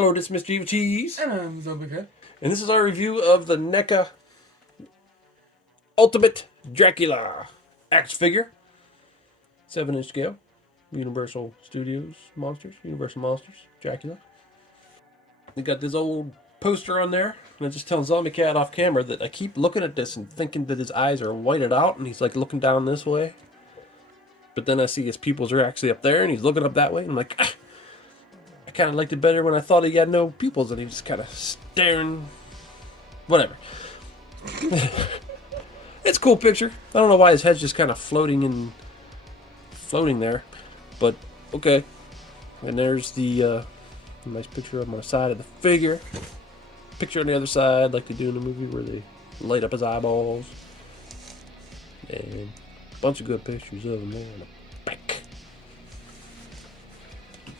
Hello, this is Mr. Evilcheese. And I'm Zombie. And this is our review of the NECA Ultimate Dracula action figure. 7-inch scale. Universal Studios Monsters. Universal Monsters. Dracula. They got this old poster on there. And I just telling Zombie Cat off camera that I keep looking at this and thinking that his eyes are whited out. And he's like looking down this way. But then I see his pupils are actually up there. And he's looking up that way. And I'm like, ah! I kind of liked it better when I thought he had no pupils and he was kind of staring. Whatever. It's a cool picture. I don't know why his head's just kind of floating there, but okay. And there's the nice picture of him on the side of the figure. Picture on the other side, like they do in the movie, where they light up his eyeballs. And a bunch of good pictures of him there on the back.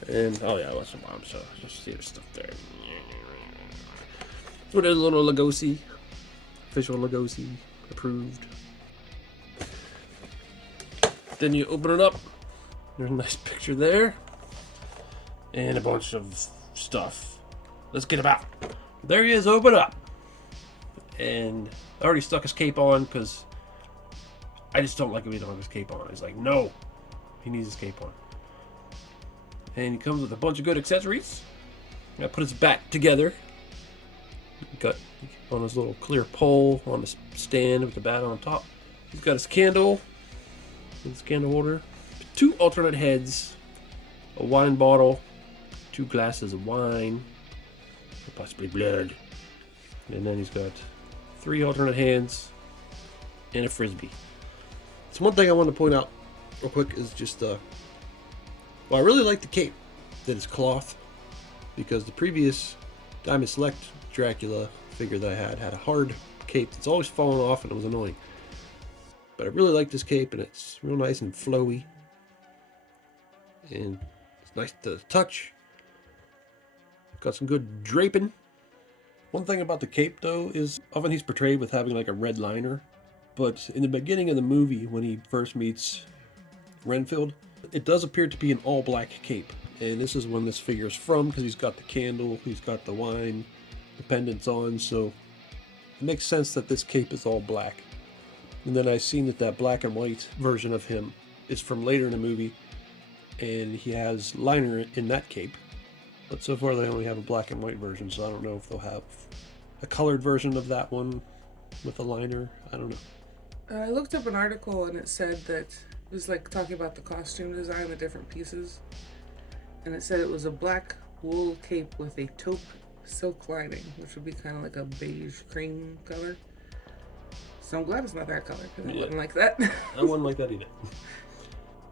And, oh yeah, I watched the bottom, so just see the stuff there. So there's a little Lugosi. Official Lugosi. Approved. Then you open it up. There's a nice picture there. And a bunch of stuff. Let's get him out. There he is, open up. And I already stuck his cape on because I just don't like him. He don't have his cape on. He's like, no. He needs his cape on. And he comes with a bunch of good accessories. I put his back together. Got on his little clear pole on the stand with the bat on top. He's got his candle, his candle holder, 2 alternate heads, a wine bottle, 2 glasses of wine, possibly blood, and then he's got 3 alternate hands and a frisbee. So one thing I want to point out real quick is just well, I really like the cape that is cloth, because the previous Diamond Select Dracula figure that I had a hard cape that's always falling off and it was annoying. But I really like this cape and it's real nice and flowy. And it's nice to touch. Got some good draping. One thing about the cape though is often he's portrayed with having like a red liner. But in the beginning of the movie when he first meets Renfield, it does appear to be an all black cape. And this is when this figure is from, because he's got the candle, he's got the wine, the pendants on, so it makes sense that this cape is all black. And then I've seen that black and white version of him is from later in the movie, and he has liner in that cape. But so far they only have a black and white version, so I don't know if they'll have a colored version of that one with a liner. I don't know. I looked up an article and it said that it was like talking about the costume design, the different pieces. And it said it was a black wool cape with a taupe silk lining, which would be kind of like a beige cream color. So I'm glad it's not that color, because I wouldn't like that. I wouldn't like that either.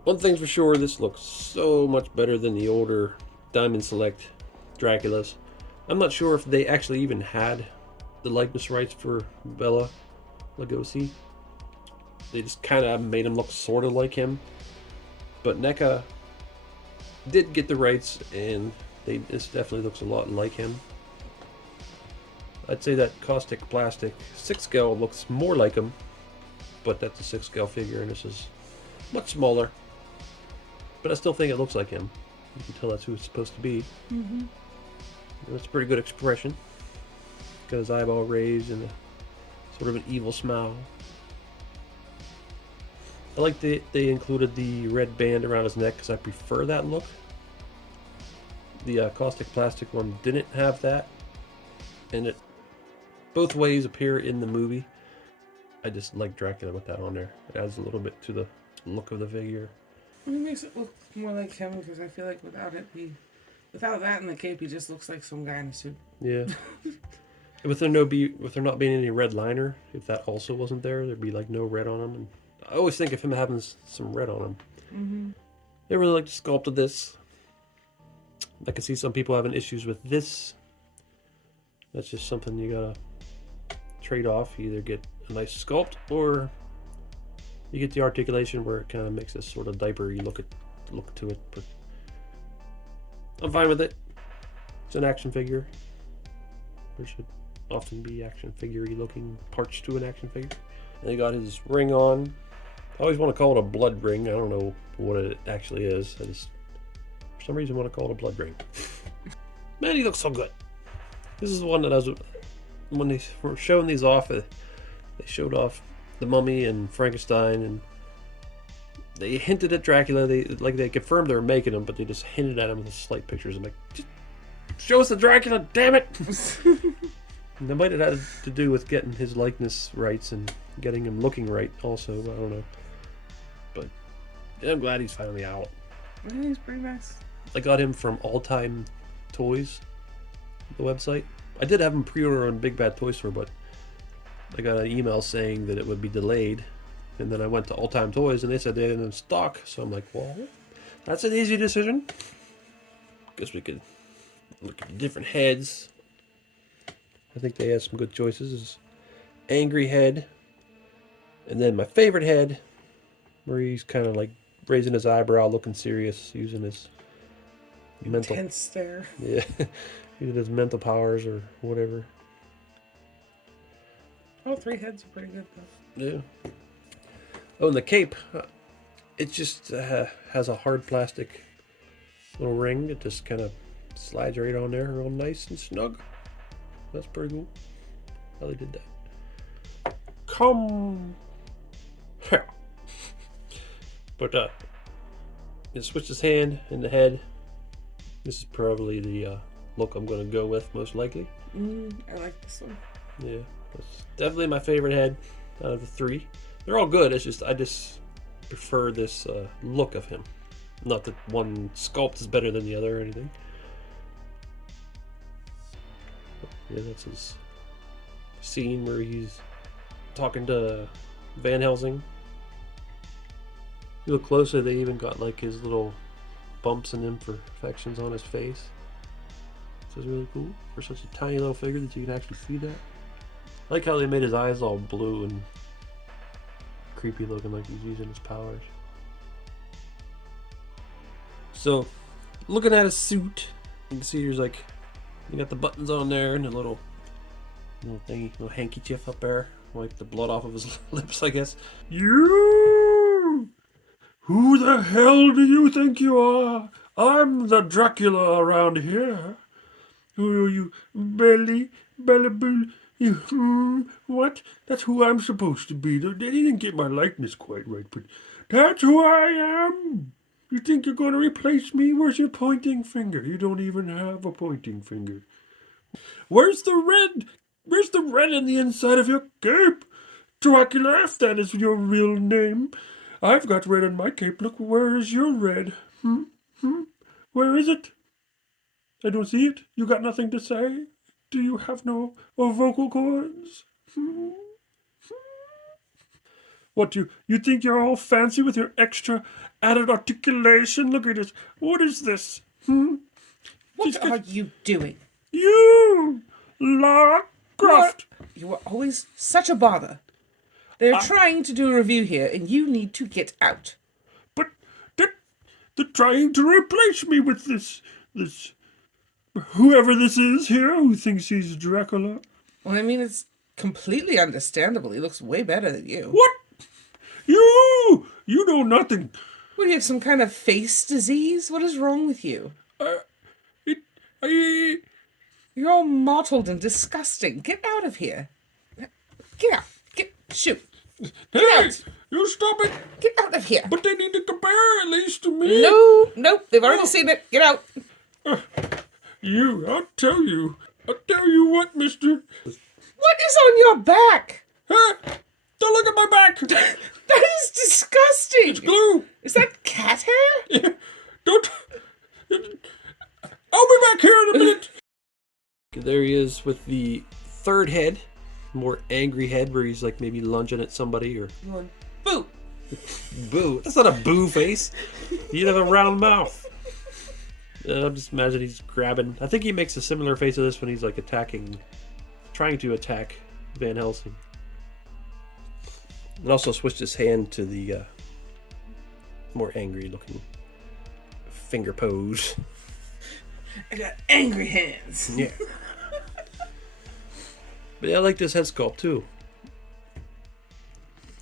One thing's for sure, this looks so much better than the older Diamond Select Draculas. I'm not sure if they actually even had the likeness rights for Bela Lugosi. They just kind of made him look sort of like him. But NECA did get the rights, and this definitely looks a lot like him. I'd say that caustic plastic 6 scale looks more like him, but that's a 6 scale figure, and this is much smaller. But I still think it looks like him. You can tell that's who it's supposed to be. Mm-hmm. That's a pretty good expression. Got his eyeball raised and a sort of an evil smile. I like that they included the red band around his neck because I prefer that look. The caustic plastic one didn't have that, and it both ways appear in the movie. I just like Dracula with that on there. It adds a little bit to the look of the figure. It makes it look more like him, because I feel like without that in the cape, he just looks like some guy in a suit. Yeah. With there not being any red liner, if that also wasn't there, there'd be like no red on him. And I always think of him having some red on him. Mm-hmm. I really like the sculpt of this. I can see some people having issues with this. That's just something you gotta trade off. You either get a nice sculpt, or you get the articulation where it kind of makes this sort of diaper-y look to it. But I'm fine with it. It's an action figure. There should often be action figure-y looking parts to an action figure. And he got his ring on. I always want to call it a blood ring. I don't know what it actually is. I just, for some reason, want to call it a blood ring. Man, he looks so good. This is the one that I was, when they were showing these off, they showed off the Mummy and Frankenstein, and they hinted at Dracula. They confirmed they were making them, but they just hinted at him with slight pictures. I'm like, just show us the Dracula, damn it! And that might have had to do with getting his likeness rights and getting him looking right also, I don't know. But yeah, I'm glad he's finally out. Yeah, he's pretty nice. I got him from All Time Toys, the website. I did have him pre-order on Big Bad Toy Store, but I got an email saying that it would be delayed. And then I went to All Time Toys and they said they had it in stock. So I'm like, well, that's an easy decision. Guess we could look at different heads. I think they had some good choices. Is angry head, and then my favorite head, where he's kind of like raising his eyebrow, looking serious, using his mental intense stare. Yeah, using his mental powers or whatever. All three heads are pretty good though. Yeah. Oh, and the cape, it just has a hard plastic little ring. It just kind of slides right on there, real nice and snug. That's pretty cool how they did that. Come here. But you switch his hand and the head. This is probably the look I'm going to go with, most likely. I like this one. Yeah, that's definitely my favorite head out of the three. They're all good. It's just I just prefer this look of him. Not that one sculpt is better than the other or anything. Yeah, that's his scene where he's talking to Van Helsing. You look closer, they even got like his little bumps and imperfections on his face. This is really cool for such a tiny little figure that you can actually see that. I like how they made his eyes all blue and creepy looking, like he's using his powers. So, looking at his suit, you can see there's like, you got the buttons on there and a little thingy, little handkerchief up there. Wipe the blood off of his lips, I guess. You! Who the hell do you think you are? I'm the Dracula around here. Who are you? Bela what? That's who I'm supposed to be. They didn't get my likeness quite right, but that's who I am. You think you're going to replace me? Where's your pointing finger? You don't even have a pointing finger. Where's the red? Where's the red in the inside of your cape? Dracula, if that is your real name. I've got red in my cape. Look, where is your red? Where is it? I don't see it. You got nothing to say? Do you have no vocal cords? What, you think you're all fancy with your extra added articulation? Look at this. What is this? What are you doing? You, Lara Croft. You are always such a bother. They're trying to do a review here, and you need to get out. But they're trying to replace me with this whoever this is here who thinks he's Dracula. Well, I mean, it's completely understandable. He looks way better than you. What? You know nothing. What, do you have some kind of face disease? What is wrong with you? You're all mottled and disgusting. Get out of here. Get out. Shoot. Hey, out. You stop it. Get out of here. But they need to compare at least to me. No, they've already seen it. Get out. I'll tell you what, mister. What is on your back? Huh? Don't look at my back. That is disgusting. It's glue. Is that cat hair? Yeah. Don't. I'll be back here in a minute. There he is with the third head. More angry head where he's like maybe lunging at somebody or... Going, boo. Boo. That's not a boo face. You have a round mouth. I'm just imagining he's grabbing... I think he makes a similar face to this when he's like trying to attack Van Helsing. And also switched his hand to the more angry looking finger pose. I got angry hands. Yeah. But yeah, I like this head sculpt too.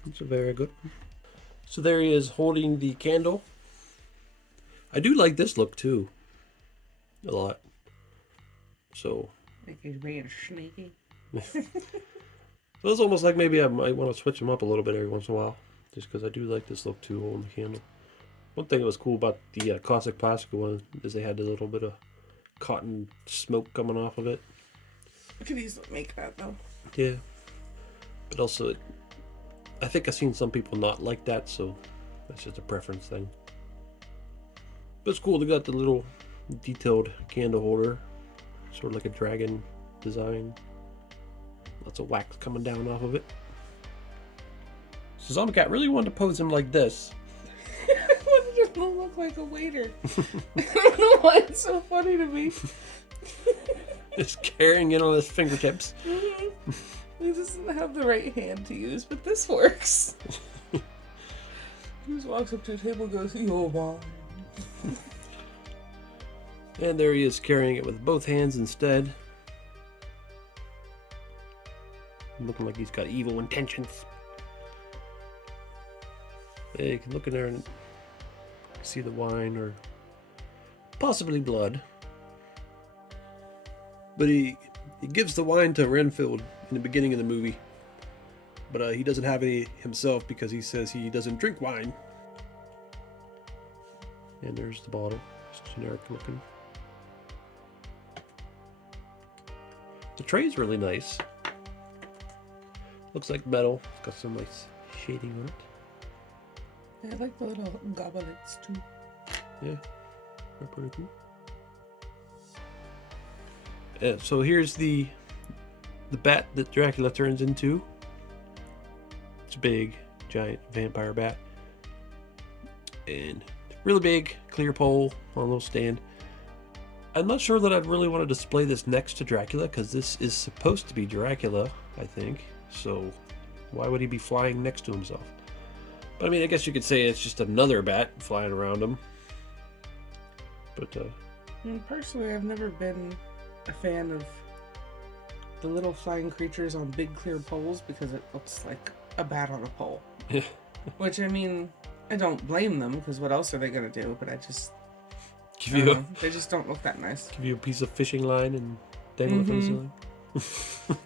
It's a very good one. So there he is holding the candle. I do like this look too. A lot. So Like he's being sneaky. so it's almost like maybe I might want to switch them up a little bit every once in a while, just because I do like this look too on the candle. One thing that was cool about the caustic plastic one is they had a little bit of cotton smoke coming off of it. I could easily make that though. Yeah, but also I think I've seen some people not like that, so that's just a preference thing. But it's cool. They got the little detailed candle holder, sort of like a dragon design. Lots of wax coming down off of it. So Zombie Cat really wanted to pose him like this. I wanted him to look like a waiter. I don't know why it's so funny to me. Just carrying it on his fingertips. Mm-hmm. He doesn't have the right hand to use, but this works. He just walks up to a table and goes, "Yo, mom." And there he is carrying it with both hands instead. Looking like he's got evil intentions. Yeah, you can look in there and see the wine or possibly blood. But he gives the wine to Renfield in the beginning of the movie. But he doesn't have any himself because he says he doesn't drink wine. And there's the bottle. It's generic looking. The tray's really nice. Looks like metal. It's got some nice shading on it. I like the little goblets too. Yeah, they're pretty cool. So here's the bat that Dracula turns into. It's a big, giant vampire bat. And really big, clear pole on a little stand. I'm not sure that I'd really want to display this next to Dracula, because this is supposed to be Dracula, I think. So why would he be flying next to himself? But I mean, I guess you could say it's just another bat flying around him. But personally, I've never been a fan of the little flying creatures on big clear poles because it looks like a bat on a pole. Yeah. Which, I mean, I don't blame them, because what else are they going to do? But I just... they just don't look that nice. Give you a piece of fishing line and dangle it from the ceiling.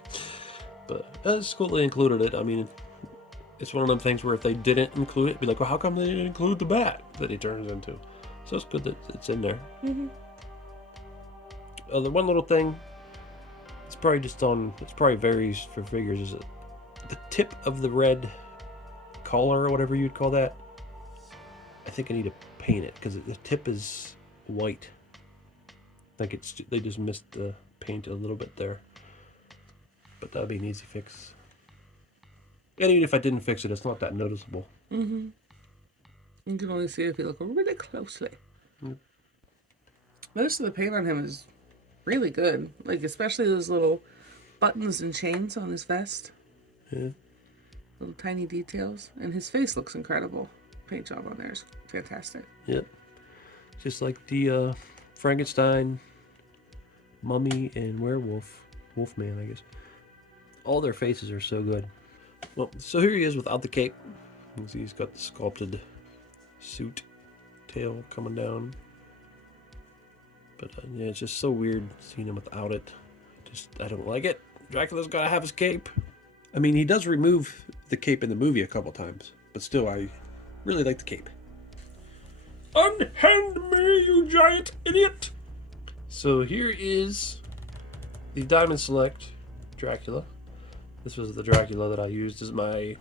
But it's cool they included it. I mean, it's one of them things where if they didn't include it, it'd be like, well, how come they didn't include the bat that he turns into? So it's good that it's in there. Mm-hmm. The one little thing, it's probably varies for figures, is the tip of the red collar or whatever you'd call that. I think I need to paint it because the tip is white. Like they just missed the paint a little bit there. But that'd be an easy fix. And even if I didn't fix it, it's not that noticeable. Mm-hmm. You can only see if you look really closely. Mm. Most of the paint on him is really good. Like, especially those little buttons and chains on his vest. Yeah. Little tiny details. And his face looks incredible. Paint job on there is fantastic. Yep. Just like the Frankenstein, Mummy, and Wolfman, I guess. All their faces are so good. Well, so here he is without the cape. You can see he's got the sculpted suit tail coming down. But yeah, it's just so weird seeing him without it. I don't like it. Dracula's gotta have his cape. I mean, he does remove the cape in the movie a couple times, but still, I really like the cape. Unhand me, you giant idiot! So here is the Diamond Select Dracula. This was the Dracula that I used as my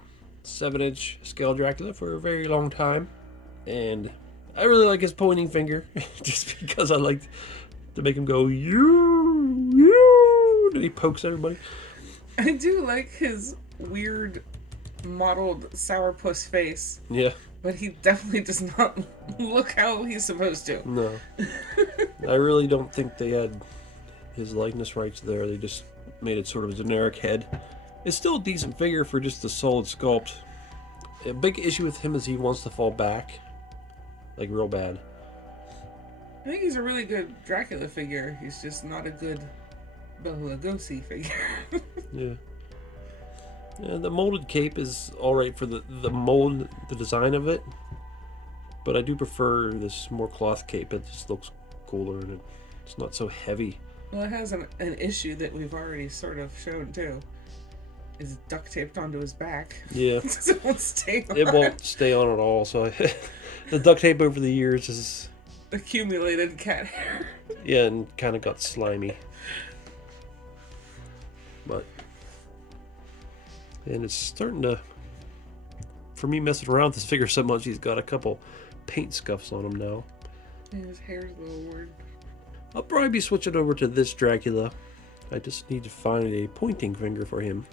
7-inch scale Dracula for a very long time. And I really like his pointing finger, just because I like to make him go, you, and he pokes everybody. I do like his weird modeled sourpuss face. Yeah. But he definitely does not look how he's supposed to. No. I really don't think they had his likeness rights there. They just made it sort of a generic head. It's still a decent figure for just a solid sculpt. A big issue with him is he wants to fall back. Like, real bad. I think he's a really good Dracula figure. He's just not a good Bela Lugosi figure. Yeah. Yeah, the molded cape is alright for the mold, the design of it. But I do prefer this more cloth cape. It just looks cooler and it's not so heavy. Well, it has an issue that we've already sort of shown too. Is duct taped onto his back. Yeah. It won't stay on. It won't stay on at all, so the duct tape over the years is... Accumulated cat hair. Yeah, and kind of got slimy. But... And it's starting to... For me messing around with this figure so much, he's got a couple paint scuffs on him now. Yeah, his hair's a little weird. I'll probably be switching over to this Dracula. I just need to find a pointing finger for him.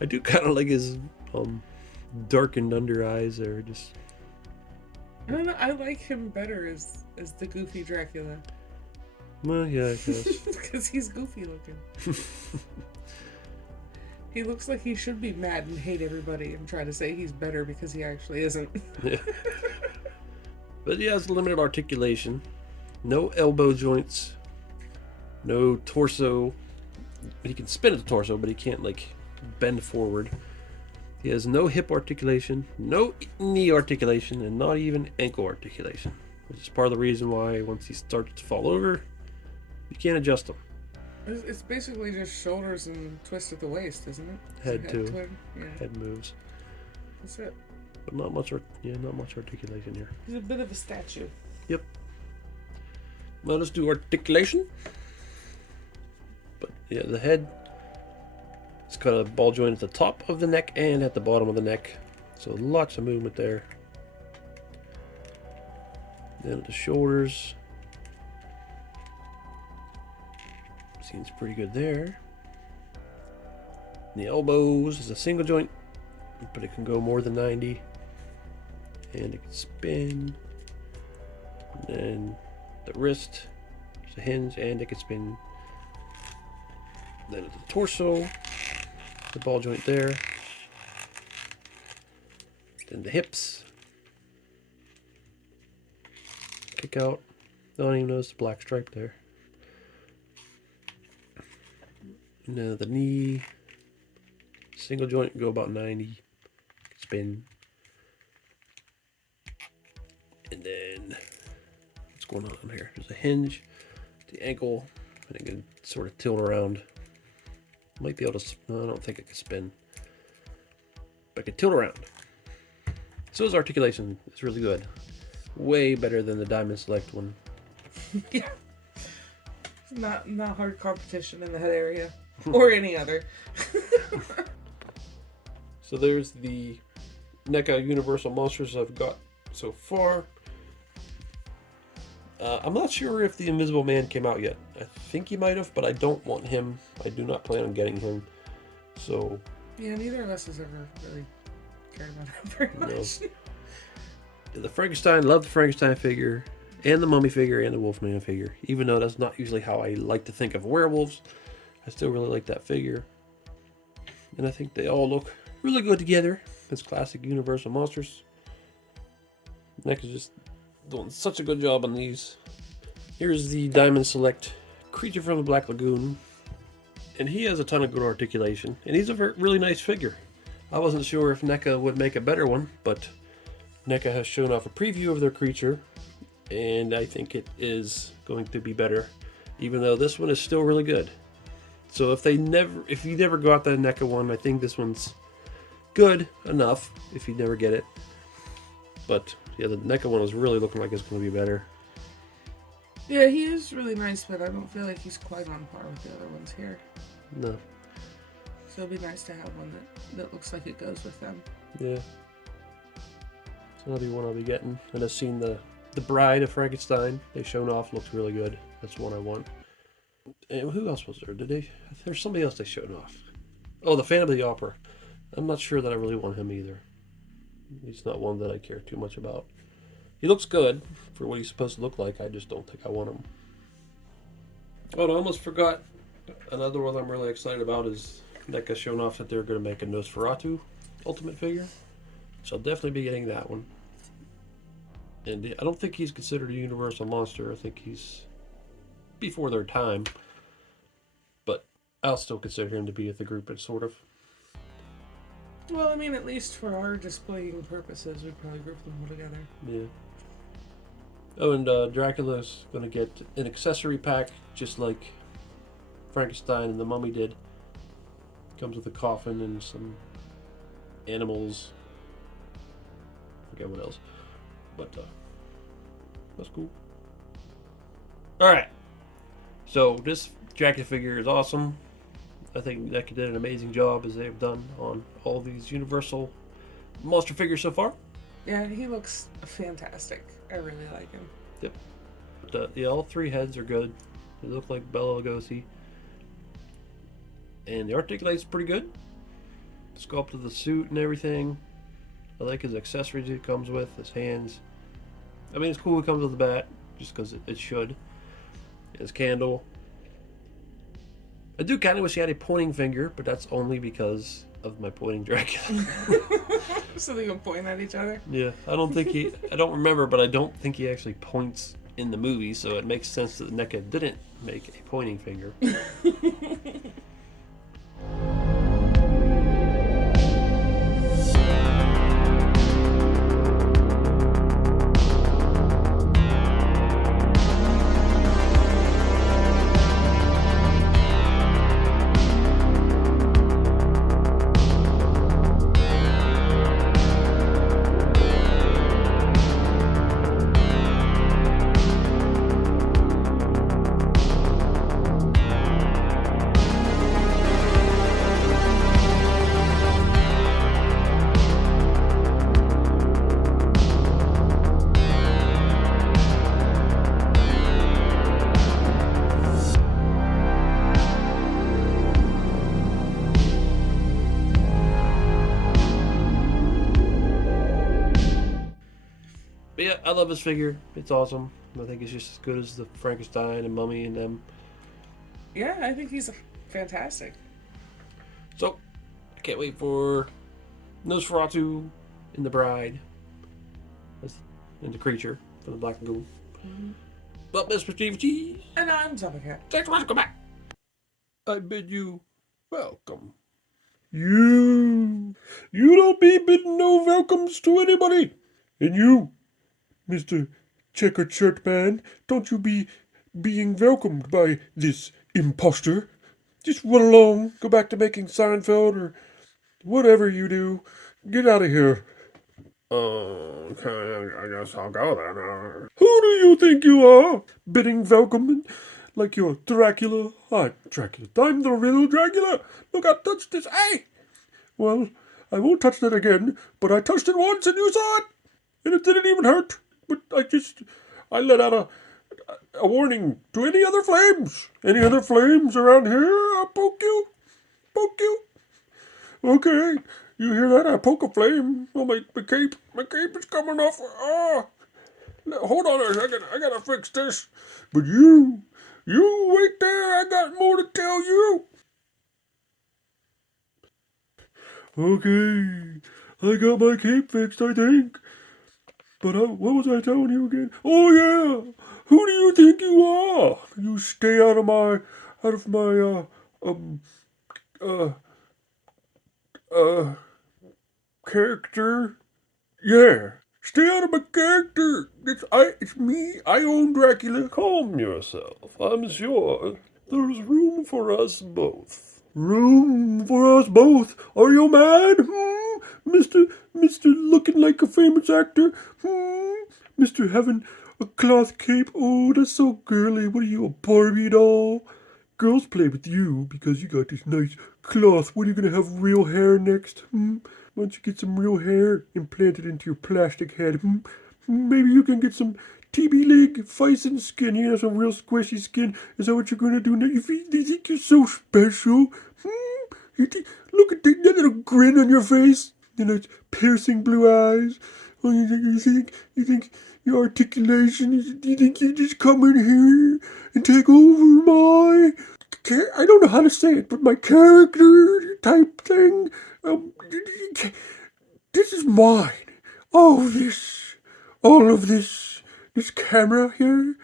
I do kind of like his darkened under eyes there. Just I don't know. I like him better as the goofy Dracula. Well, yeah, I guess. Because he's goofy looking. He looks like he should be mad and hate everybody and try to say he's better because he actually isn't. Yeah. But he has limited articulation. No elbow joints. No torso. He can spin at the torso, but he can't, like, bend forward. He has no hip articulation, no knee articulation, and not even ankle articulation. Which is part of the reason why once he starts to fall over, you can't adjust him. It's basically just shoulders and twist at the waist, isn't it? Head too. Yeah. Head moves. That's it. But not much articulation here. He's a bit of a statue. Yep. Well, let's do articulation. But yeah, the head, it's got a ball joint at the top of the neck and at the bottom of the neck. So lots of movement there. Then at the shoulders. Seems pretty good there. The elbows is a single joint, but it can go more than 90. And it can spin. And then the wrist is a hinge and it can spin. Then at the torso, the ball joint there. Then the hips. Kick out. I don't even notice the black stripe there. And then the knee, single joint, go about 90, spin. And then, what's going on here? There's a hinge, the ankle, and it can sort of tilt around. Might be able to, no, I don't think it can spin. But it can tilt around. So his articulation is really good. Way better than the Diamond Select one. Yeah. It's not hard competition in the head area. Or any other. So there's the NECA Universal Monsters I've got so far. I'm not sure if the Invisible Man came out yet. I think he might have, but I don't want him. I do not plan on getting him. So... Yeah, neither of us has ever really cared about him very much. No. The Frankenstein, love the Frankenstein figure, and the Mummy figure, and the Wolfman figure. Even though that's not usually how I like to think of werewolves, I still really like that figure. And I think they all look really good together as classic Universal monsters. NECA's just doing such a good job on these. Here's the Diamond Select Creature from the Black Lagoon. And he has a ton of good articulation. And he's a really nice figure. I wasn't sure if NECA would make a better one, but NECA has shown off a preview of their creature. And I think it is going to be better. Even though this one is still really good. So if you never got the NECA one, I think this one's good enough if you never get it. But yeah, the NECA one is really looking like it's going to be better. Yeah, he is really nice, but I don't feel like he's quite on par with the other ones here. No. So it'd be nice to have one that looks like it goes with them. Yeah. So that'll be one I'll be getting. And I've seen the Bride of Frankenstein. They shown off, looks really good. That's one I want. And who else was there? There's somebody else they showed off. Oh, the Phantom of the Opera. I'm not sure that I really want him either. He's not one that I care too much about. He looks good for what he's supposed to look like. I just don't think I want him. Oh, and I almost forgot. Another one I'm really excited about is NECA showing off that they're going to make a Nosferatu Ultimate figure. So I'll definitely be getting that one. And I don't think he's considered a Universal monster. I think he's before their time, but I'll still consider him to be with the group, sort of. Well, I mean, at least for our displaying purposes, we'd probably group them all together. Yeah. Oh, and Dracula's gonna get an accessory pack, just like Frankenstein and the Mummy did. Comes with a coffin and some animals. Forget what else, but that's cool. All right, so this Dracula figure is awesome. I think NECA did an amazing job, as they've done on all these Universal monster figures so far. Yeah, he looks fantastic. I really like him. Yep. But, yeah, all three heads are good. They look like Bela Lugosi. And the Articulation's pretty good. Sculpt of the suit and everything. I like his accessories he comes with, his hands. I mean, it's cool he comes with a bat, just because it should. His candle. I do kind of wish he had a pointing finger, but that's only because of my pointing Dracula. So they can point at each other? Yeah, I don't remember, but I don't think he actually points in the movie, so it makes sense that NECA didn't make a pointing finger. But yeah, I love this figure. It's awesome. I think it's just as good as the Frankenstein and Mummy and them. Yeah, I think he's fantastic. So, I can't wait for Nosferatu and the Bride. And the creature from the Black Lagoon. Mm-hmm. But Mr. Evilcheese. And I'm Zombie Thanks for welcome back. I bid you welcome. You don't be bidding no welcomes to anybody. And you, Mr. Checkered Shirt Man, don't you be being welcomed by this imposter. Just run along, go back to making Seinfeld or whatever you do. Get out of here. Okay, I guess I'll go then. Who do you think you are? Bidding welcome like you're Dracula? I'm Dracula. I'm the real Dracula. Look, I touched this. Hey! Well, I won't touch that again, but I touched it once and you saw it. And it didn't even hurt. But I let out a warning to any other flames. Any other flames around here? I'll poke you. Poke you. Okay. You hear that? I poke a flame. Oh, my cape. My cape is coming off. Oh. Hold on a second. I gotta fix this. But you wait there. I got more to tell you. Okay. I got my cape fixed, I think. But what was I telling you again? Oh, yeah. Who do you think you are? You stay out of my character. Yeah, stay out of my character. It's me. I own Dracula. Calm yourself. I'm sure there's room for us both. Room for us both? Are you mad? Mr. Looking like a famous actor? Mr. Having a cloth cape? Oh, that's so girly. What are you, a Barbie doll? Girls play with you because you got this nice cloth. When are you going to have real hair next? Why don't you get some real hair implanted into your plastic head? Maybe you can get some TB leg, Fison skin. You know, some real squishy skin. Is that what you're going to do now? You think you're so special? Look at that little grin on your face. You know, piercing blue eyes. Oh, you think your articulation, you think you just come in here and take over my, I don't know how to say it, but my character type thing. This is mine. All of this camera here,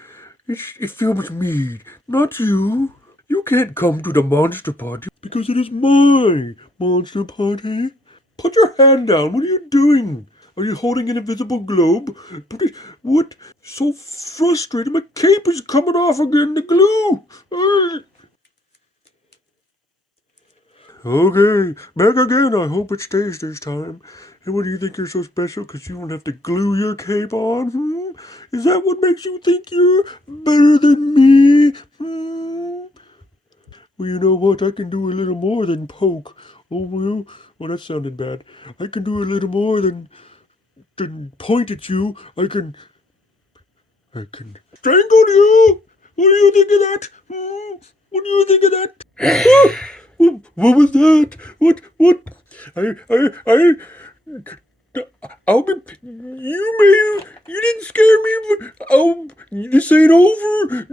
it films me, not you. You can't come to the monster party because it is my monster party. Put your hand down. What are you doing? Are you holding an invisible globe? What? So frustrating. My cape is coming off again. The glue. Okay, back again. I hope it stays this time. And what do you think you're so special? Because you don't have to glue your cape on? Is that what makes you think you're better than me? Well, you know what? I can do a little more than poke. Oh, well, that sounded bad. I can do a little more than point at you. I can strangle you. What do you think of that? What do you think of that? What was that? What? I, I'll be, you didn't scare me, but, this ain't over.